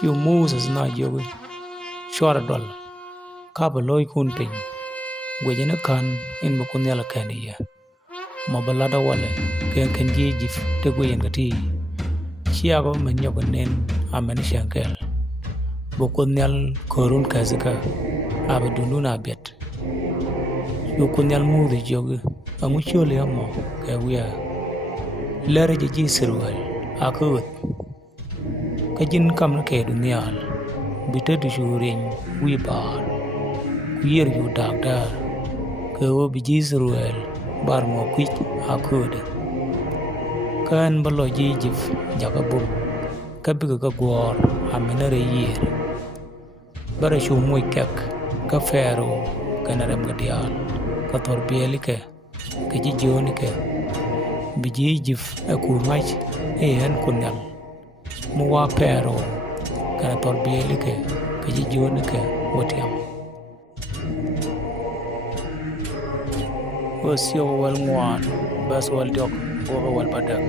Hiu Moses na jogi shwara dol kaba loy kun piny gwejene kan in mukun yala kani ya mabalada wale ken jif te gwejen gati chiago men yogo nen amen shankel bukun yal korun kazika aba dununa bet bukun yal mudi jogi amuchole amo kawia lere ji sirwal akut kajin kam na ke dunyal bite du shurin wi bar kuyer yu dagdar kawo biji sirwal bar mo kwik akude kan balo jif jakabum kabiga ka gwor amenare yer bara shu moy kek ka fero kanarem gadial ka torbieli ke ji joni ke biji jif akumach en kunyal muwa pero kana torbieli ke ji joni ke wotiam Osio wal ngwan bas wal dok boga wal badak